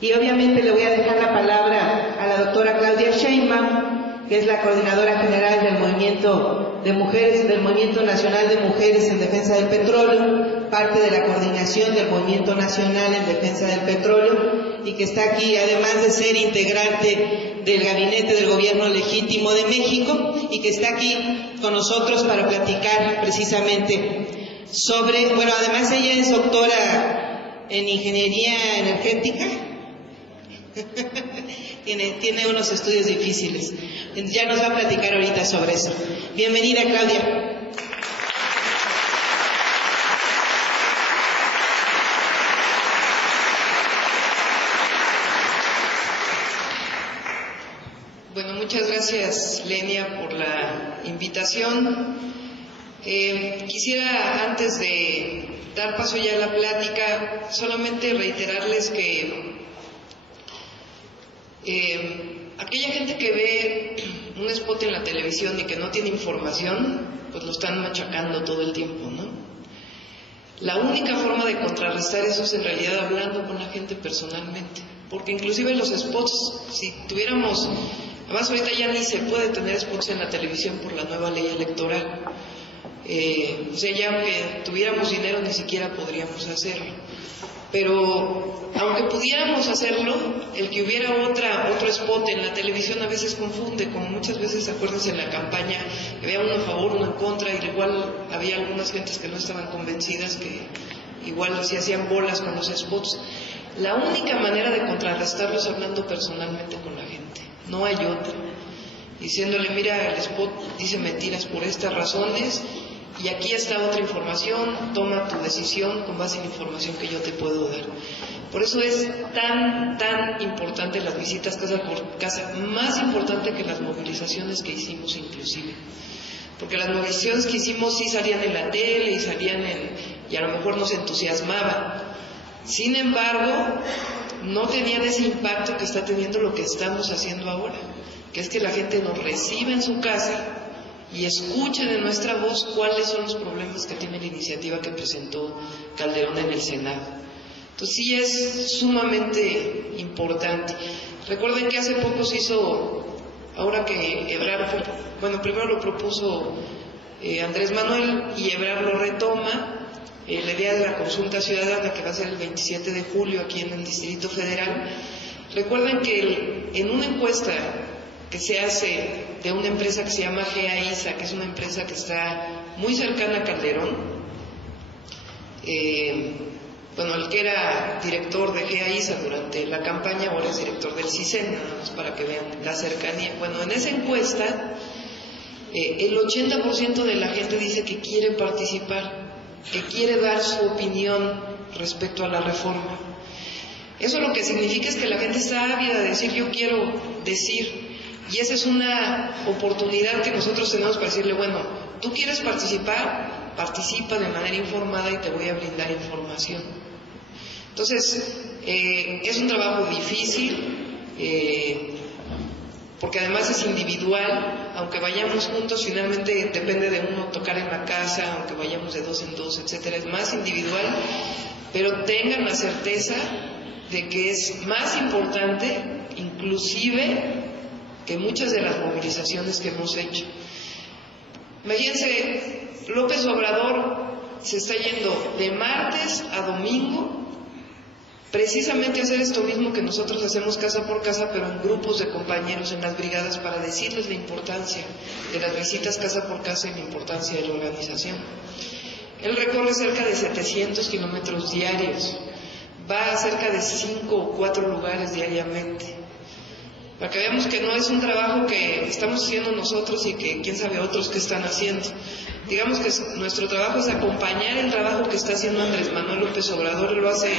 Y obviamente le voy a dejar la palabra a la doctora Claudia Sheinbaum, que es la coordinadora general del movimiento de mujeres, del Movimiento Nacional de Mujeres en Defensa del Petróleo, parte de la coordinación del Movimiento Nacional en Defensa del Petróleo, y que está aquí, además de ser integrante del gabinete del Gobierno Legítimo de México, y que está aquí con nosotros para platicar precisamente sobre, bueno, además ella es doctora en Ingeniería Energética. Tiene unos estudios difíciles. Ya nos va a platicar ahorita sobre eso. Bienvenida, Claudia. Bueno, muchas gracias, Lenia, por la invitación. Quisiera, antes de dar paso ya a la plática, solamente reiterarles que aquella gente que ve un spot en la televisión y que no tiene información, pues lo están machacando todo el tiempo, ¿no? La única forma de contrarrestar eso es en realidad hablando con la gente personalmente, porque inclusive los spots, si tuviéramos, además ahorita ya ni se puede tener spots en la televisión por la nueva ley electoral, o sea, ya aunque tuviéramos dinero ni siquiera podríamos hacerlo. Pero aunque pudiéramos hacerlo, el que hubiera otro spot en la televisión a veces confunde, como muchas veces, acuérdense en la campaña, que había uno a favor, uno en contra, y igual había algunas gentes que no estaban convencidas, que igual se hacían bolas con los spots. La única manera de contrarrestarlo es hablando personalmente con la gente, no hay otra. Diciéndole, mira, el spot dice mentiras por estas razones, y aquí está otra información, toma tu decisión con base en la información que yo te puedo dar. Por eso es tan importante las visitas casa por casa, más importante que las movilizaciones que hicimos inclusive. Porque las movilizaciones que hicimos sí salían en la tele y a lo mejor nos entusiasmaban. Sin embargo, no tenían ese impacto que está teniendo lo que estamos haciendo ahora, que es que la gente nos recibe en su casa y escuchen en nuestra voz cuáles son los problemas que tiene la iniciativa que presentó Calderón en el Senado. Entonces sí es sumamente importante. Recuerden que hace poco se hizo, ahora que Ebrard, bueno, primero lo propuso Andrés Manuel y Ebrard lo retoma, la idea de la consulta ciudadana que va a ser el 27 de julio aquí en el Distrito Federal. Recuerden que en una encuesta que se hace de una empresa que se llama GEAISA, que es una empresa que está muy cercana a Calderón, bueno, el que era director de GEAISA durante la campaña ahora es director del CISEN, nada más para que vean la cercanía. Bueno, en esa encuesta el 80% de la gente dice que quiere participar, que quiere dar su opinión respecto a la reforma. Eso lo que significa es que la gente está ávida de decir yo quiero decir. Y esa es una oportunidad que nosotros tenemos para decirle, bueno, tú quieres participar, participa de manera informada y te voy a brindar información. Entonces, es un trabajo difícil, porque además es individual, aunque vayamos juntos, finalmente depende de uno tocar en la casa, aunque vayamos de dos en dos, etcétera, es más individual, pero tengan la certeza de que es más importante, inclusive, que muchas de las movilizaciones que hemos hecho. Imagínense, López Obrador se está yendo de martes a domingo precisamente a hacer esto mismo que nosotros hacemos casa por casa, pero en grupos de compañeros en las brigadas, para decirles la importancia de las visitas casa por casa y la importancia de la organización. Él recorre cerca de 700 kilómetros diarios, va a cerca de 5 o 4 lugares diariamente, para que veamos que no es un trabajo que estamos haciendo nosotros y que quién sabe otros que están haciendo. Digamos que nuestro trabajo es acompañar el trabajo que está haciendo Andrés Manuel López Obrador. Él lo hace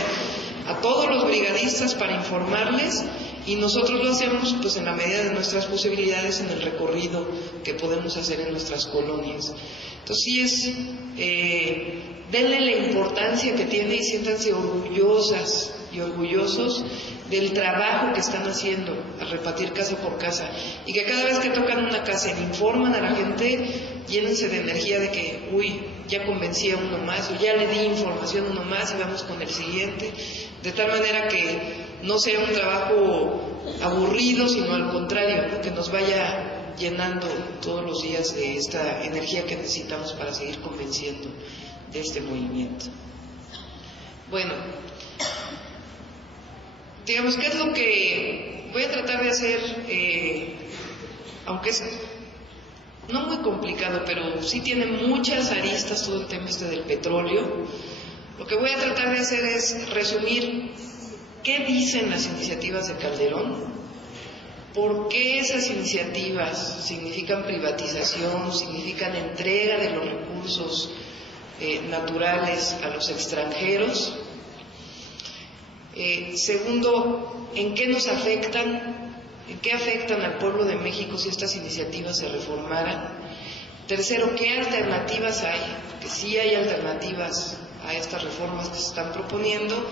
a todos los brigadistas para informarles, y nosotros lo hacemos pues en la medida de nuestras posibilidades en el recorrido que podemos hacer en nuestras colonias. Entonces sí es, denle la importancia que tiene y siéntanse orgullosas y orgullosos del trabajo que están haciendo al repartir casa por casa, y que cada vez que tocan una casa y le informan a la gente, llénense de energía de que, uy, ya convencí a uno más, o ya le di información a uno más y vamos con el siguiente, de tal manera que no sea un trabajo aburrido, sino al contrario, ¿no? Que nos vaya llenando todos los días de esta energía que necesitamos para seguir convenciendo de este movimiento. Bueno, digamos, ¿qué es lo que voy a tratar de hacer? Aunque es no muy complicado, pero sí tiene muchas aristas todo el tema del petróleo. Lo que voy a tratar de hacer es resumir qué dicen las iniciativas de Calderón, por qué esas iniciativas significan privatización, significan entrega de los recursos naturales a los extranjeros. Segundo, ¿en qué nos afectan? ¿En qué afectan al pueblo de México si estas iniciativas se reformaran? Tercero, ¿qué alternativas hay? Que sí hay alternativas a estas reformas que se están proponiendo.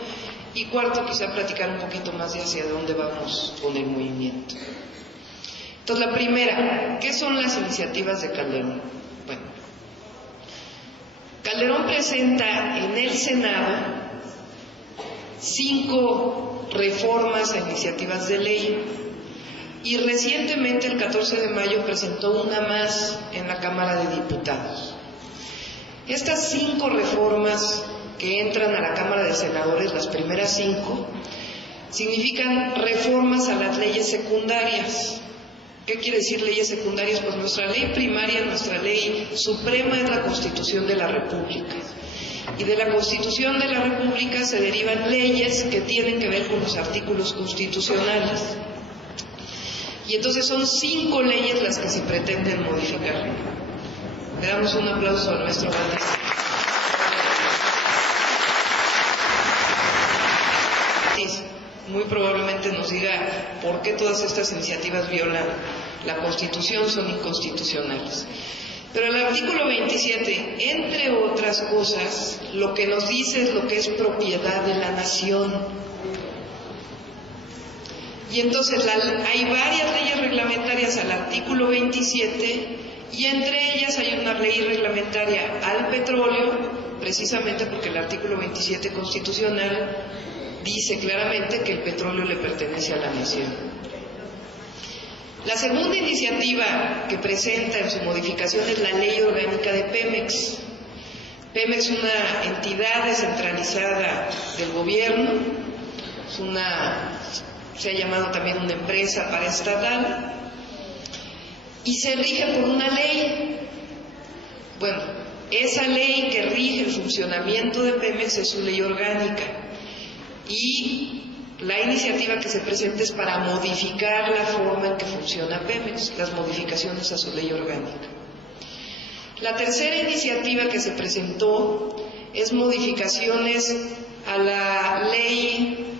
Y cuarto, quizá platicar un poquito más de hacia dónde vamos con el movimiento. Entonces, la primera, ¿qué son las iniciativas de Calderón? Bueno, Calderón presenta en el Senado 5 reformas a iniciativas de ley. Y recientemente, el 14 de mayo, presentó una más en la Cámara de Diputados. Estas 5 reformas que entran a la Cámara de Senadores, las primeras 5, significan reformas a las leyes secundarias. ¿Qué quiere decir leyes secundarias? Pues nuestra ley primaria, nuestra ley suprema es la Constitución de la República. Y de la Constitución de la República se derivan leyes que tienen que ver con los artículos constitucionales. Y entonces son 5 leyes las que se pretenden modificar. Le damos un aplauso a nuestro maestro. Muy probablemente nos diga por qué todas estas iniciativas violan la Constitución, son inconstitucionales. Pero el artículo 27, entre otras cosas, lo que nos dice es lo que es propiedad de la nación. Y entonces hay varias leyes reglamentarias al artículo 27 y entre ellas hay una ley reglamentaria al petróleo, precisamente porque el artículo 27 constitucional dice claramente que el petróleo le pertenece a la nación. La segunda iniciativa que presenta en su modificación es la Ley Orgánica de Pemex. Pemex es una entidad descentralizada del gobierno, se ha llamado también una empresa paraestatal y se rige por una ley. Bueno, esa ley que rige el funcionamiento de Pemex es su ley orgánica y la iniciativa que se presenta es para modificar la forma en que funciona Pemex, las modificaciones a su ley orgánica. La tercera iniciativa que se presentó es modificaciones a la ley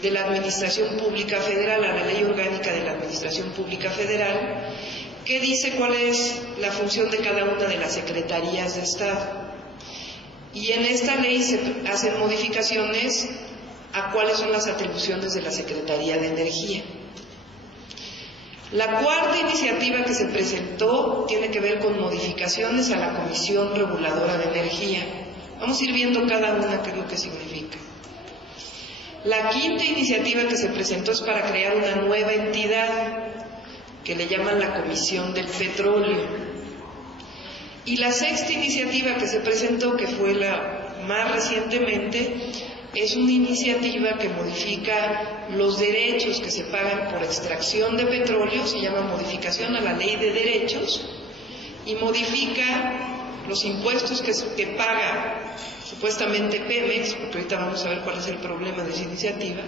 de la Administración Pública Federal, a la Ley Orgánica de la Administración Pública Federal, que dice cuál es la función de cada una de las secretarías de Estado. Y en esta ley se hacen modificaciones a cuáles son las atribuciones de la Secretaría de Energía. La cuarta iniciativa que se presentó tiene que ver con modificaciones a la Comisión Reguladora de Energía. Vamos a ir viendo cada una qué es lo que significa. La quinta iniciativa que se presentó es para crear una nueva entidad que le llaman la Comisión del Petróleo. Y la sexta iniciativa que se presentó, que fue la más recientemente, es una iniciativa que modifica los derechos que se pagan por extracción de petróleo, se llama modificación a la Ley de Derechos, y modifica los impuestos que paga supuestamente Pemex, porque ahorita vamos a ver cuál es el problema de esa iniciativa,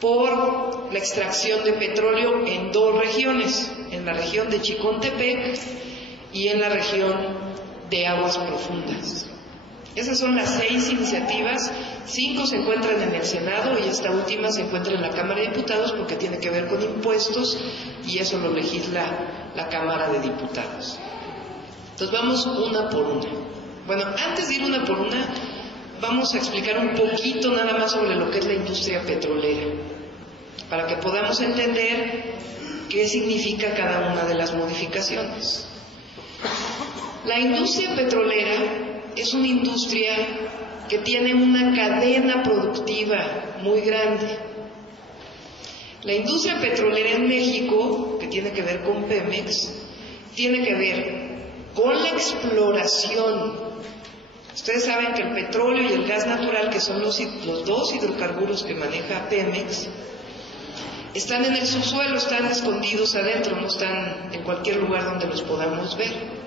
por la extracción de petróleo en 2 regiones, en la región de Chicontepec y en la región de Aguas Profundas. Esas son las 6 iniciativas, 5 se encuentran en el Senado y esta última se encuentra en la Cámara de Diputados porque tiene que ver con impuestos y eso lo legisla la Cámara de Diputados. Entonces vamos una por una. Bueno, antes de ir una por una, vamos a explicar un poquito nada más sobre lo que es la industria petrolera, para que podamos entender qué significa cada una de las modificaciones. La industria petrolera es una industria que tiene una cadena productiva muy grande. La industria petrolera en México, que tiene que ver con Pemex, tiene que ver con la exploración. Ustedes saben que el petróleo y el gas natural, que son los dos hidrocarburos que maneja Pemex, están en el subsuelo, están escondidos adentro, no están en cualquier lugar donde los podamos ver.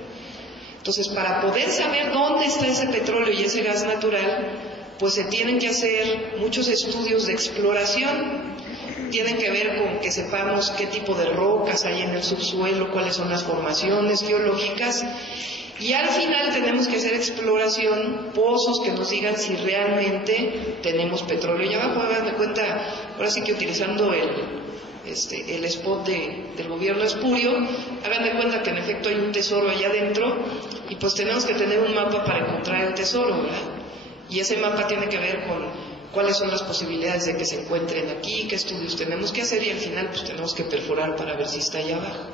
Entonces, para poder saber dónde está ese petróleo y ese gas natural, pues se tienen que hacer muchos estudios de exploración. Tienen que ver con que sepamos qué tipo de rocas hay en el subsuelo, cuáles son las formaciones geológicas, y al final tenemos que hacer exploración, pozos que nos digan si realmente tenemos petróleo. Y abajo, háganme cuenta, ahora sí que utilizando el spot del gobierno espurio, háganme cuenta que en efecto hay un tesoro allá adentro, y pues tenemos que tener un mapa para encontrar el tesoro, ¿verdad? Y ese mapa tiene que ver con cuáles son las posibilidades de que se encuentren aquí, qué estudios tenemos que hacer, y al final pues tenemos que perforar para ver si está allá abajo.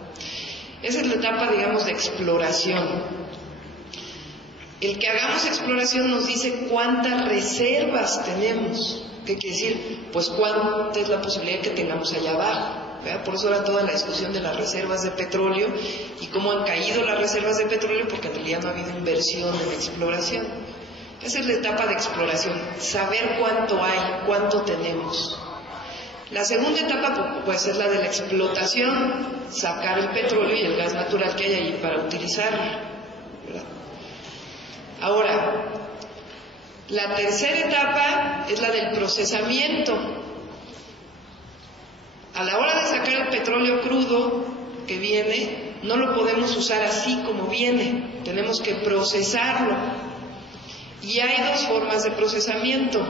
Esa es la etapa, digamos, de exploración. El que hagamos exploración nos dice cuántas reservas tenemos. ¿Qué quiere decir? Pues cuánta es la posibilidad que tengamos allá abajo, ¿verdad? Por eso era toda la discusión de las reservas de petróleo y cómo han caído las reservas de petróleo, porque en realidad no ha habido inversión en exploración. Esa es la etapa de exploración, saber cuánto hay, cuánto tenemos. La segunda etapa puede ser la de la explotación, sacar el petróleo y el gas natural que hay ahí para utilizarlo, ¿verdad? Ahora, la tercera etapa es la del procesamiento. A la hora de sacar el petróleo crudo que viene, no lo podemos usar así como viene, tenemos que procesarlo. Y hay dos formas de procesamiento.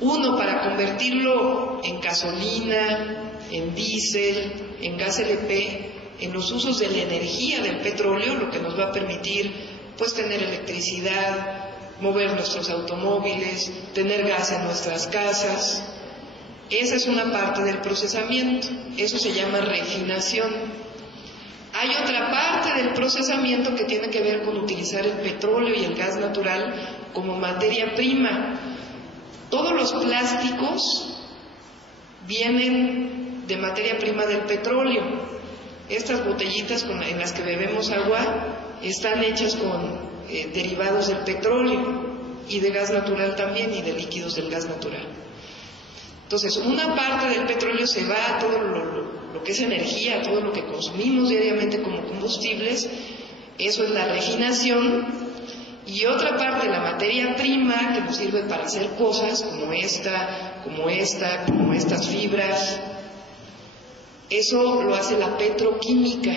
Uno, para convertirlo en gasolina, en diésel, en gas LP, en los usos de la energía del petróleo, lo que nos va a permitir pues tener electricidad, mover nuestros automóviles, tener gas en nuestras casas. Esa es una parte del procesamiento, eso se llama refinación. Hay otra parte del procesamiento que tiene que ver con utilizar el petróleo y el gas natural como materia prima. Todos los plásticos vienen de materia prima del petróleo. Estas botellitas en las que bebemos agua están hechas con derivados del petróleo y de gas natural también, y de líquidos del gas natural. Entonces, una parte del petróleo se va a todo lo que es energía, todo lo que consumimos diariamente como combustibles, eso es la refinación. Y otra parte, la materia prima, que nos sirve para hacer cosas como estas fibras, eso lo hace la petroquímica.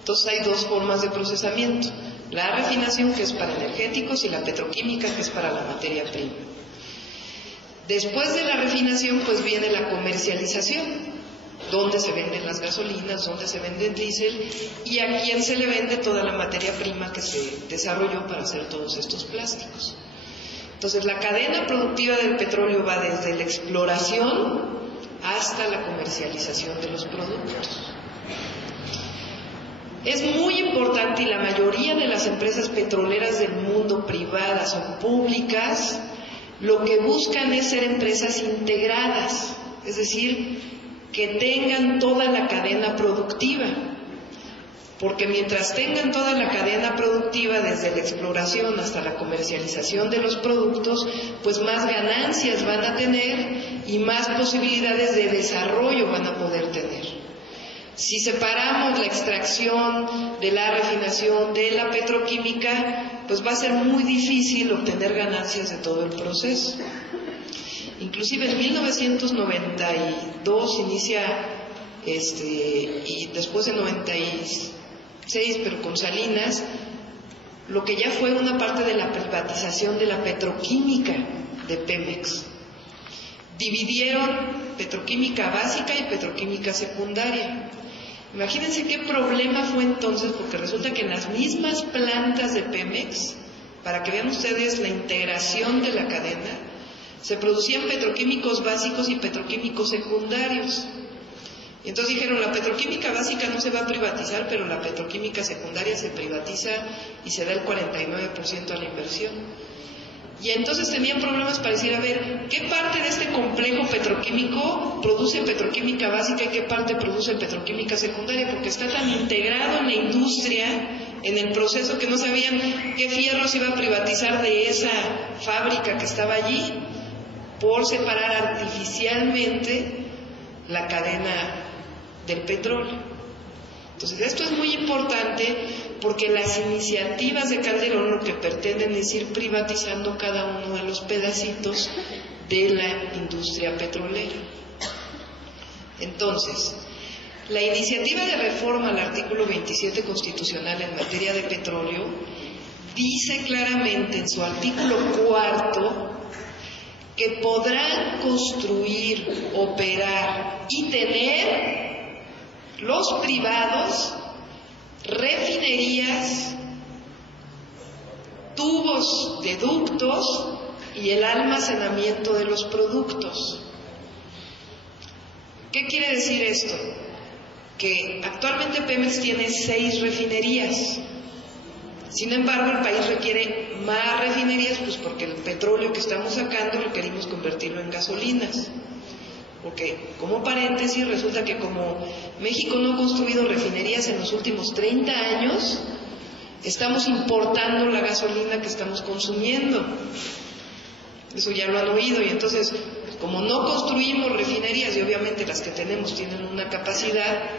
Entonces hay dos formas de procesamiento: la refinación, que es para energéticos, y la petroquímica, que es para la materia prima. Después de la refinación, pues viene la comercialización, donde se venden las gasolinas, donde se vende el diésel, y a quién se le vende toda la materia prima que se desarrolló para hacer todos estos plásticos. Entonces, la cadena productiva del petróleo va desde la exploración hasta la comercialización de los productos. Es muy importante, y la mayoría de las empresas petroleras del mundo, privadas o públicas, lo que buscan es ser empresas integradas, es decir, que tengan toda la cadena productiva, porque mientras tengan toda la cadena productiva, desde la exploración hasta la comercialización de los productos, pues más ganancias van a tener y más posibilidades de desarrollo van a poder tener. Si separamos la extracción de la refinación de la petroquímica, pues va a ser muy difícil obtener ganancias de todo el proceso. Inclusive en 1992 inicia, y después en 96, pero con Salinas, lo que ya fue una parte de la privatización de la petroquímica de Pemex. Dividieron petroquímica básica y petroquímica secundaria. Imagínense qué problema fue entonces, porque resulta que en las mismas plantas de Pemex, para que vean ustedes la integración de la cadena, se producían petroquímicos básicos y petroquímicos secundarios. Y entonces dijeron, la petroquímica básica no se va a privatizar, pero la petroquímica secundaria se privatiza y se da el 49% a la inversión. Y entonces tenían problemas para decir, a ver, ¿qué parte de este complejo petroquímico produce petroquímica básica y qué parte produce petroquímica secundaria? Porque está tan integrado en la industria, en el proceso, que no sabían qué fierro se iba a privatizar de esa fábrica que estaba allí, por separar artificialmente la cadena del petróleo. Entonces esto es muy importante porque las iniciativas de Calderón lo que pretenden es ir privatizando cada uno de los pedacitos de la industria petrolera. Entonces, la iniciativa de reforma al artículo 27 constitucional en materia de petróleo dice claramente en su artículo 4 que podrán construir, operar y tener los privados refinerías, tubos de ductos y el almacenamiento de los productos. ¿Qué quiere decir esto? Que actualmente Pemex tiene 6 refinerías. Sin embargo, el país requiere más refinerías, pues porque el petróleo que estamos sacando requerimos convertirlo en gasolinas. Porque, como paréntesis, resulta que como México no ha construido refinerías en los últimos 30 años, estamos importando la gasolina que estamos consumiendo. Eso ya lo han oído. Y entonces, como no construimos refinerías, y obviamente las que tenemos tienen una capacidad,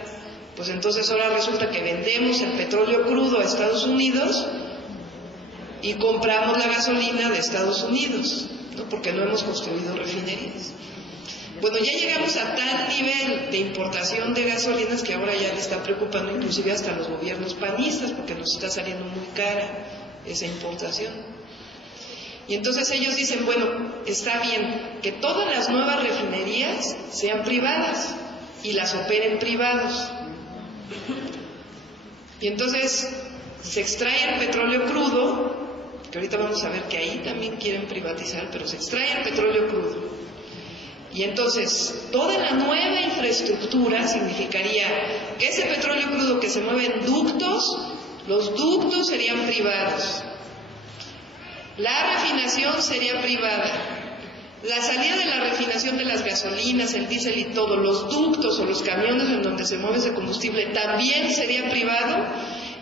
pues entonces ahora resulta que vendemos el petróleo crudo a Estados Unidos y compramos la gasolina de Estados Unidos, ¿no? Porque no hemos construido refinerías. Bueno, ya llegamos a tal nivel de importación de gasolinas que ahora ya le está preocupando inclusive hasta a los gobiernos panistas, porque nos está saliendo muy cara esa importación. Y entonces ellos dicen, bueno, está bien que todas las nuevas refinerías sean privadas y las operen privados. Y entonces se extrae el petróleo crudo, que ahorita vamos a ver que ahí también quieren privatizar, pero se extrae el petróleo crudo. Y entonces toda la nueva infraestructura significaría que ese petróleo crudo que se mueve en ductos, los ductos serían privados. La refinación sería privada. La salida de la refinación de las gasolinas, el diésel y todo, los ductos o los camiones en donde se mueve ese combustible también sería privado.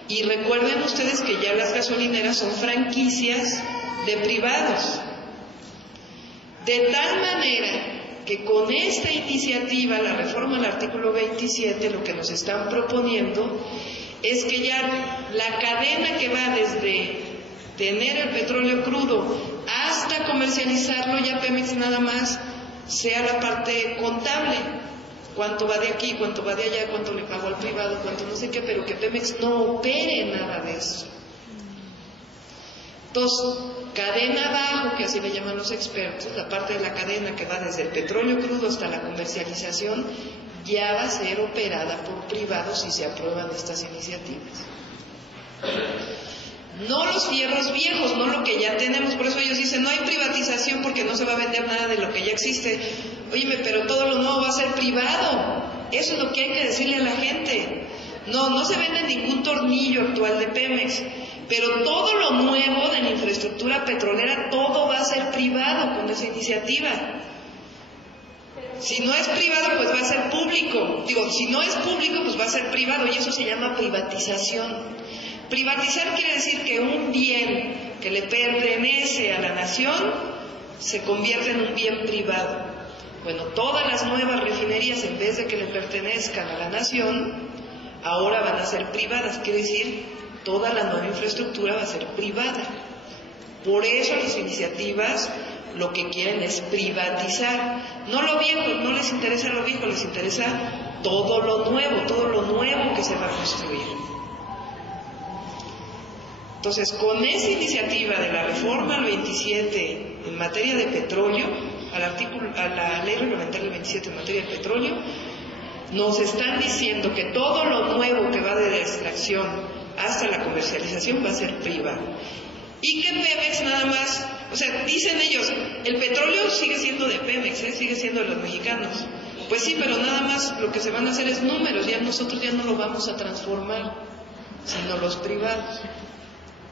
Y recuerden ustedes que ya las gasolineras son franquicias de privados. De tal manera que con esta iniciativa, la reforma al artículo 27, lo que nos están proponiendo es que ya la cadena que va desde tener el petróleo crudo hasta comercializarlo, ya Pemex nada más sea la parte contable, cuánto va de aquí, cuánto va de allá, cuánto le pago al privado, cuánto no sé qué, pero que Pemex no opere nada de eso. Entonces, cadena abajo, que así le llaman los expertos, la parte de la cadena que va desde el petróleo crudo hasta la comercialización, ya va a ser operada por privados si se aprueban estas iniciativas. No los fierros viejos, no lo que ya tenemos. Por eso ellos dicen, no hay privatización porque no se va a vender nada de lo que ya existe. Óyeme, pero todo lo nuevo va a ser privado. Eso es lo que hay que decirle a la gente. No se vende ningún tornillo actual de Pemex, pero todo lo nuevo de la infraestructura petrolera, todo va a ser privado con esa iniciativa. Si no es privado, pues va a ser público. Si no es público, pues va a ser privado, y eso se llama privatización. Privatizar quiere decir que un bien que le pertenece a la nación se convierte en un bien privado. Bueno, todas las nuevas refinerías, en vez de que le pertenezcan a la nación, ahora van a ser privadas, quiere decir, toda la nueva infraestructura va a ser privada. Por eso las iniciativas lo que quieren es privatizar. No lo viejo, no les interesa lo viejo, les interesa todo lo nuevo que se va a construir. Entonces, con esa iniciativa de la reforma al 27 en materia de petróleo, a la ley reglamentaria del 27 en materia de petróleo, nos están diciendo que todo lo nuevo que va de la extracción hasta la comercialización va a ser privado. Y que Pemex nada más, dicen ellos, el petróleo sigue siendo de Pemex, sigue siendo de los mexicanos, Pues sí, pero nada más lo que se van a hacer es números, ya nosotros ya no lo vamos a transformar, sino los privados.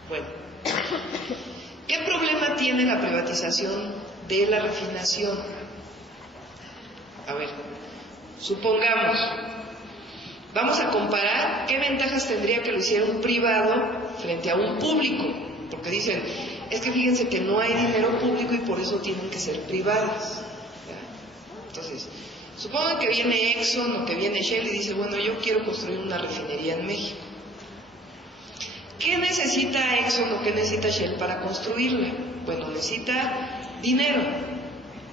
Bueno, ¿qué problema tiene la privatización de la refinación? A ver, supongamos, vamos a comparar qué ventajas tendría que lo hiciera un privado frente a un público, porque dicen, es que fíjense que no hay dinero público y por eso tienen que ser privadas. Entonces, supongan que viene Exxon o que viene Shell y dice, bueno, yo quiero construir una refinería en México. ¿Qué necesita Exxon o qué necesita Shell para construirla? Bueno, necesita dinero,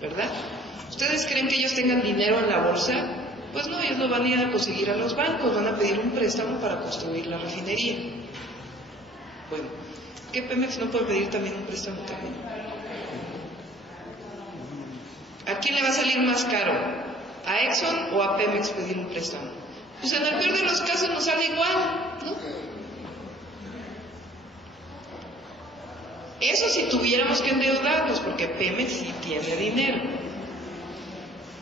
¿verdad? ¿Ustedes creen que ellos tengan dinero en la bolsa? Pues no, ellos lo van a ir a conseguir a los bancos, van a pedir un préstamo para construir la refinería. Bueno, ¿qué Pemex no puede pedir también un préstamo también? ¿A quién le va a salir más caro? ¿A Exxon o a Pemex pedir un préstamo? Pues en el peor de los casos nos sale igual, ¿no? Eso si tuviéramos que endeudarnos, porque Pemex sí tiene dinero.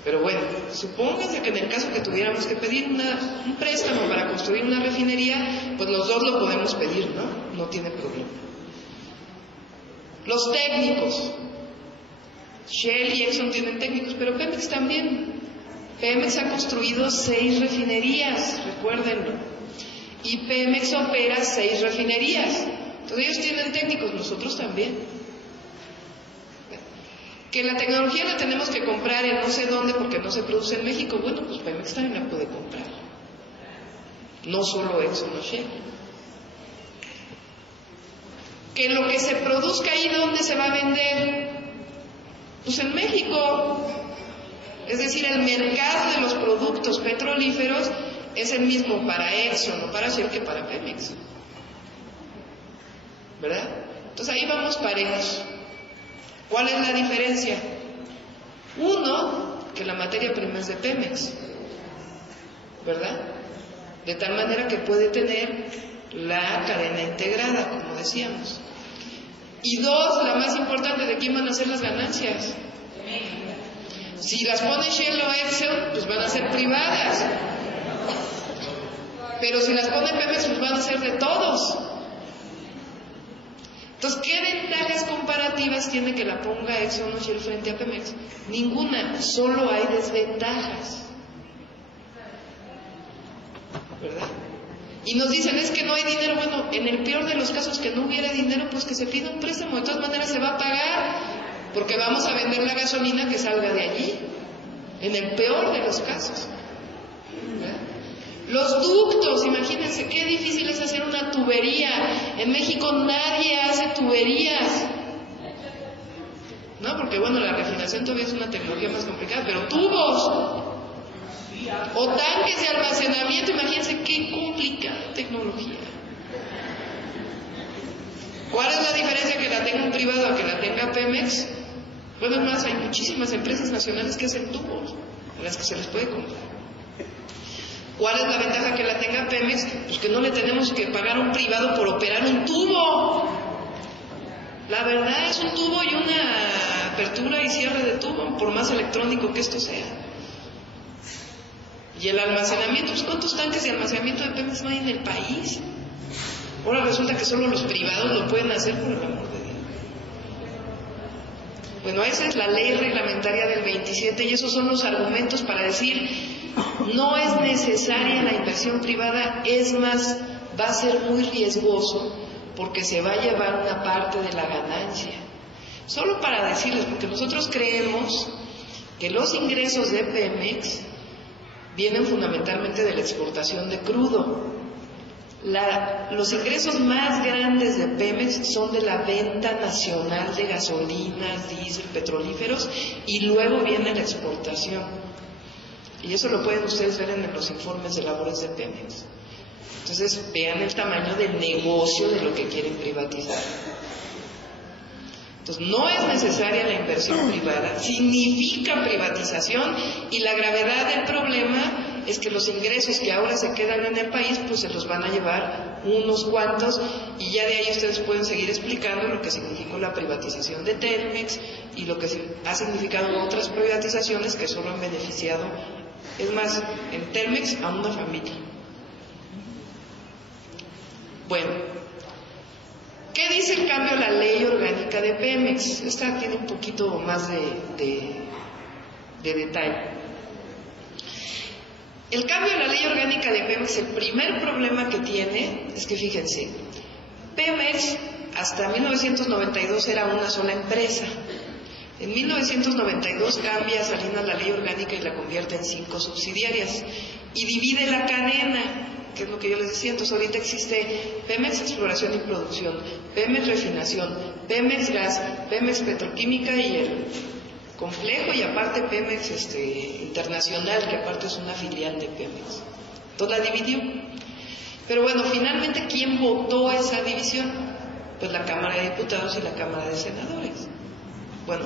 Pero bueno, supónganse que en el caso que tuviéramos que pedir un préstamo para construir una refinería, pues los dos lo podemos pedir, ¿no? No tiene problema. Los técnicos. Shell y Exxon tienen técnicos, pero Pemex también. Pemex ha construido 6 refinerías, recuérdenlo. Y Pemex opera 6 refinerías. Entonces ellos tienen técnicos, nosotros también. Que la tecnología la tenemos que comprar en no sé dónde porque no se produce en México. Bueno, pues Pemex también la puede comprar. No solo Exxon o Shell. Que lo que se produzca ahí, ¿dónde se va a vender? Pues en México. Es decir, el mercado de los productos petrolíferos es el mismo para Exxon o para Shell que para Pemex. ¿Verdad? Entonces ahí vamos parejos. ¿Cuál es la diferencia? Uno, que la materia prima es de Pemex, ¿verdad? De tal manera que puede tener la cadena integrada, como decíamos. Y dos, la más importante, ¿de quién van a ser las ganancias? Si las pone Shell o Exxon, pues van a ser privadas. Pero si las pone Pemex, pues van a ser de todos. Entonces, ¿qué ventajas comparativas tiene que la ponga Exxon o Shell frente a Pemex? Ninguna, solo hay desventajas. ¿Verdad? Y nos dicen, es que no hay dinero. Bueno, en el peor de los casos que no hubiera dinero, pues que se pida un préstamo. De todas maneras se va a pagar, porque vamos a vender la gasolina que salga de allí. En el peor de los casos. ¿Verdad? Los ductos, imagínense qué difícil es hacer una tubería. En México nadie hace tuberías. No, porque bueno, la refinación todavía es una tecnología más complicada, pero tubos o tanques de almacenamiento, imagínense qué complicada tecnología. ¿Cuál es la diferencia que la tenga un privado a que la tenga Pemex? Bueno, es más, hay muchísimas empresas nacionales que hacen tubos, a las que se les puede comprar. ¿Cuál es la ventaja que la tenga Pemex? Pues que no le tenemos que pagar a un privado por operar un tubo. La verdad es un tubo y una apertura y cierre de tubo, por más electrónico que esto sea. Y el almacenamiento, pues ¿cuántos tanques de almacenamiento de Pemex no hay en el país? Ahora resulta que solo los privados lo pueden hacer, por el amor de Dios. Bueno, esa es la ley reglamentaria del 27 y esos son los argumentos para decir no es necesaria la inversión privada, es más, va a ser muy riesgoso porque se va a llevar una parte de la ganancia. Solo para decirles, porque nosotros creemos que los ingresos de Pemex vienen fundamentalmente de la exportación de crudo. Los ingresos más grandes de Pemex son de la venta nacional de gasolinas, diésel, petrolíferos y luego viene la exportación. Y eso lo pueden ustedes ver en los informes de labores de Pemex. Entonces vean el tamaño del negocio de lo que quieren privatizar. Entonces no es necesaria la inversión privada, significa privatización y la gravedad del problema es que los ingresos que ahora se quedan en el país pues se los van a llevar unos cuantos y ya de ahí ustedes pueden seguir explicando lo que significó la privatización de Telmex y lo que ha significado otras privatizaciones que solo han beneficiado Es más, en Telmex a una familia. Bueno, ¿qué dice el cambio a la ley orgánica de Pemex? Esta tiene un poquito más de detalle. El cambio a la ley orgánica de Pemex, el primer problema que tiene es que, fíjense, Pemex hasta 1992 era una sola empresa. En 1992 cambia Salinas la ley orgánica y la convierte en 5 subsidiarias y divide la cadena, que es lo que yo les decía. Entonces ahorita existe Pemex Exploración y Producción, Pemex Refinación, Pemex Gas, Pemex Petroquímica y el complejo, y aparte Pemex Internacional, que aparte es una filial de Pemex. Entonces la dividió. Pero bueno, finalmente, ¿quién votó esa división? Pues la Cámara de Diputados y la Cámara de Senadores. Bueno,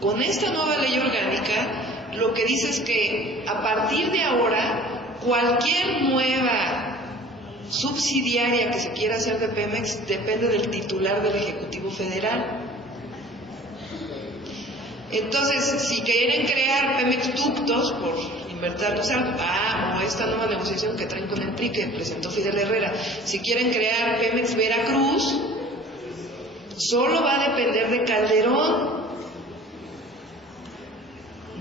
con esta nueva ley orgánica, lo que dice es que a partir de ahora, cualquier nueva subsidiaria que se quiera hacer de Pemex depende del titular del Ejecutivo Federal. Entonces, si quieren crear Pemex Ductos, por inventarnos algo, o esta nueva negociación que traen con el PRI, que presentó Fidel Herrera, si quieren crear Pemex Veracruz, solo va a depender de Calderón.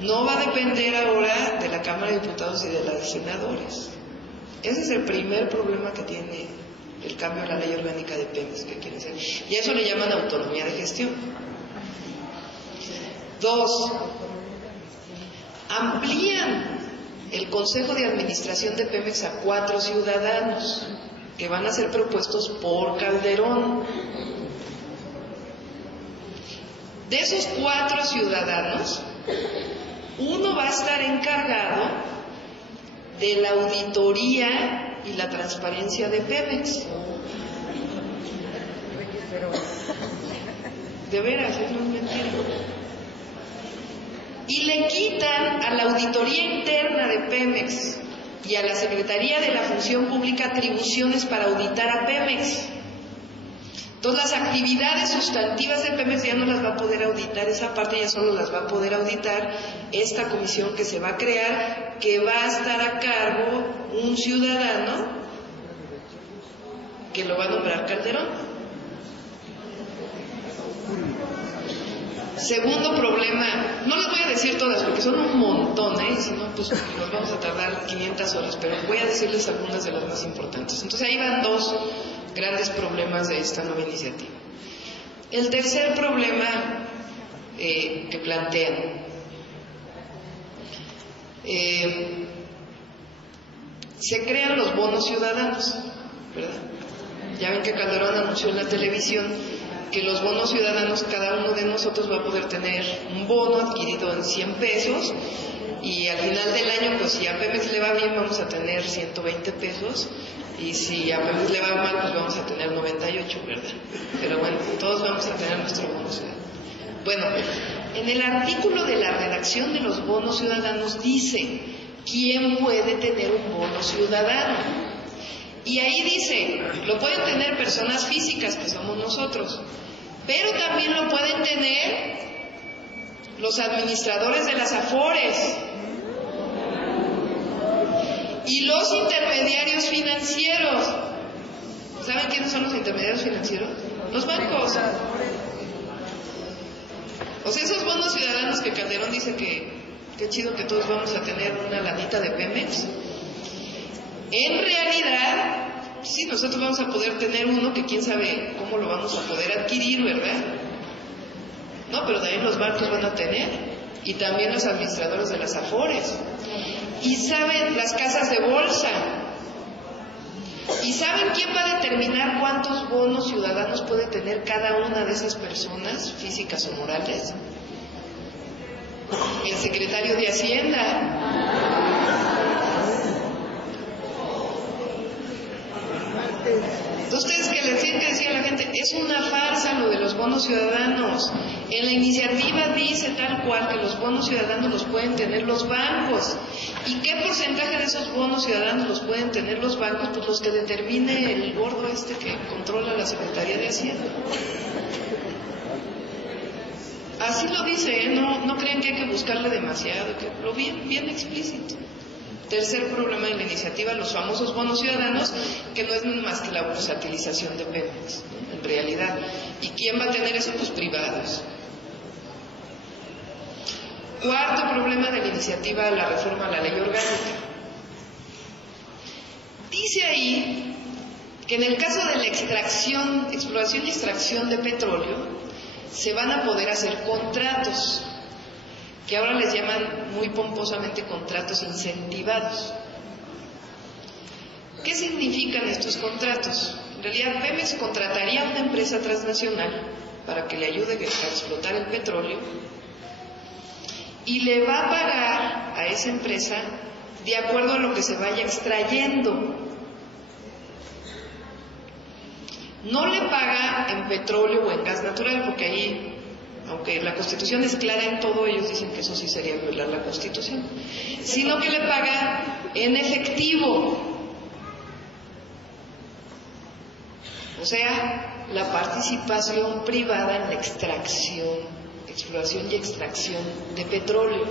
No va a depender ahora de la Cámara de Diputados y de la de Senadores. Ese es el primer problema que tiene el cambio a la ley orgánica de Pemex que quieren hacer. Y a eso le llaman autonomía de gestión. 2. Amplían el Consejo de Administración de Pemex a 4 ciudadanos que van a ser propuestos por Calderón. De esos 4 ciudadanos, uno va a estar encargado de la auditoría y la transparencia de Pemex. De veras, eso no es mentira. Y le quitan a la auditoría interna de Pemex y a la Secretaría de la Función Pública atribuciones para auditar a Pemex. Entonces las actividades sustantivas de Pemex ya no las va a poder auditar, esa parte ya solo las va a poder auditar esta comisión que se va a crear, que va a estar a cargo un ciudadano que lo va a nombrar Calderón. Segundo problema, no les voy a decir todas porque son un montón, si no pues nos vamos a tardar 500 horas, pero voy a decirles algunas de las más importantes. Entonces ahí van 2 grandes problemas de esta nueva iniciativa. El tercer problema que plantean, se crean los bonos ciudadanos, ¿verdad? Ya ven que Calderón anunció en la televisión que los bonos ciudadanos, cada uno de nosotros va a poder tener un bono adquirido en 100 pesos y al final del año, pues si a Pemex le va bien, vamos a tener 120 pesos y si a Pemex le va mal, pues vamos a tener 98, ¿verdad? Pero bueno, todos vamos a tener nuestro bono ciudadano. Bueno, en el artículo de la redacción de los bonos ciudadanos dice quién puede tener un bono ciudadano. Y ahí dice, lo pueden tener personas físicas, que somos nosotros, pero también lo pueden tener los administradores de las Afores y los intermediarios financieros. ¿Saben quiénes son los intermediarios financieros? Los bancos. O sea, esos bonos ciudadanos que Calderón dice que qué chido que todos vamos a tener una lanita de Pemex. En realidad, sí, nosotros vamos a poder tener uno que quién sabe cómo lo vamos a poder adquirir, ¿verdad? No, pero también los bancos van a tener, y también los administradores de las Afores, y saben las casas de bolsa, y saben quién va a determinar cuántos bonos ciudadanos puede tener cada una de esas personas, físicas o morales. El secretario de Hacienda. Entonces, ustedes que les tienen que decir a la gente, es una farsa lo de los bonos ciudadanos. En la iniciativa dice tal cual que los bonos ciudadanos los pueden tener los bancos. ¿Y qué porcentaje de esos bonos ciudadanos los pueden tener los bancos? Pues los que determine el gordo que controla la Secretaría de Hacienda. Así lo dice, no crean que hay que buscarle demasiado, que lo bien explícito. Tercer problema de la iniciativa, los famosos bonos ciudadanos, que no es más que la bursatilización de Pemex, ¿no? En realidad. ¿Y quién va a tener eso? Pues privados. Cuarto problema de la iniciativa, la reforma a la ley orgánica. Dice ahí que en el caso de la extracción, exploración y extracción de petróleo, se van a poder hacer contratos, que ahora les llaman muy pomposamente contratos incentivados. ¿Qué significan estos contratos? En realidad, Pemex contrataría a una empresa transnacional para que le ayude a explotar el petróleo y le va a pagar a esa empresa de acuerdo a lo que se vaya extrayendo. No le paga en petróleo o en gas natural, porque ahí, aunque la Constitución es clara en todo, ellos dicen que eso sí sería violar la Constitución, sino que le paga en efectivo. O sea, la participación privada en la exploración y extracción de petróleo.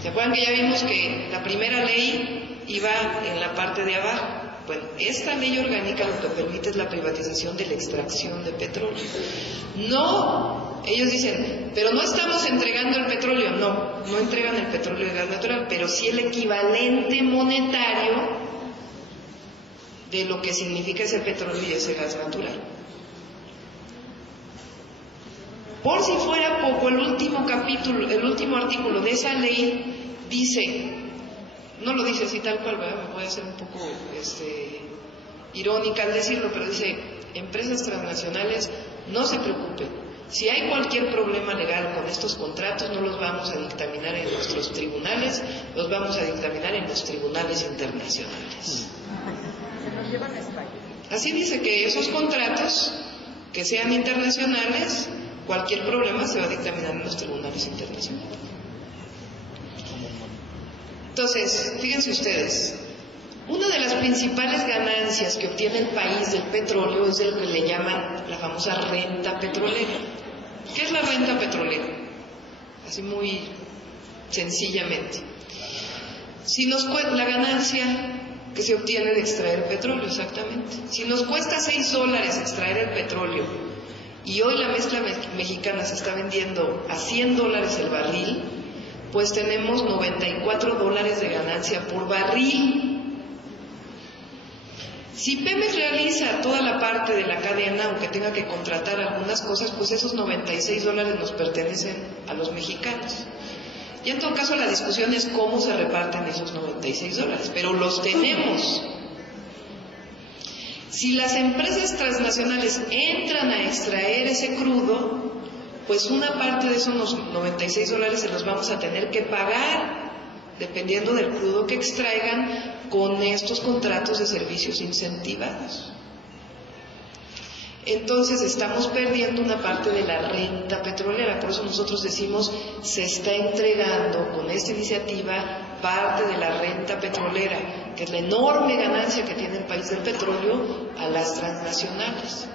¿Se acuerdan que ya vimos que la primera ley iba en la parte de abajo? Bueno, esta ley orgánica lo que permite es la privatización de la extracción de petróleo. No, ellos dicen, pero no estamos entregando el petróleo. No, no entregan el petróleo y gas natural, pero sí el equivalente monetario de lo que significa ese petróleo y ese gas natural. Por si fuera poco, el último artículo de esa ley dice, no lo dice así tal cual, ¿verdad? Me voy a hacer un poco irónica al decirlo, pero dice, empresas transnacionales, no se preocupen, si hay cualquier problema legal con estos contratos, no los vamos a dictaminar en nuestros tribunales, los vamos a dictaminar en los tribunales internacionales. Así dice que esos contratos que sean internacionales, cualquier problema se va a dictaminar en los tribunales internacionales. Entonces, fíjense ustedes, una de las principales ganancias que obtiene el país del petróleo es de lo que le llaman la famosa renta petrolera. ¿Qué es la renta petrolera? Así muy sencillamente. La ganancia que se obtiene de extraer petróleo, exactamente. Si nos cuesta $6 extraer el petróleo y hoy la mezcla mexicana se está vendiendo a $100 el barril, pues tenemos $94 de ganancia por barril. Si Pemex realiza toda la parte de la cadena, aunque tenga que contratar algunas cosas, pues esos $96 nos pertenecen a los mexicanos. Y en todo caso la discusión es cómo se reparten esos $96, pero los tenemos. Si las empresas transnacionales entran a extraer ese crudo, pues una parte de esos $96 se los vamos a tener que pagar, dependiendo del crudo que extraigan, con estos contratos de servicios incentivados. Entonces estamos perdiendo una parte de la renta petrolera, por eso nosotros decimos, se está entregando con esta iniciativa parte de la renta petrolera, que es la enorme ganancia que tiene el país del petróleo, a las transnacionales.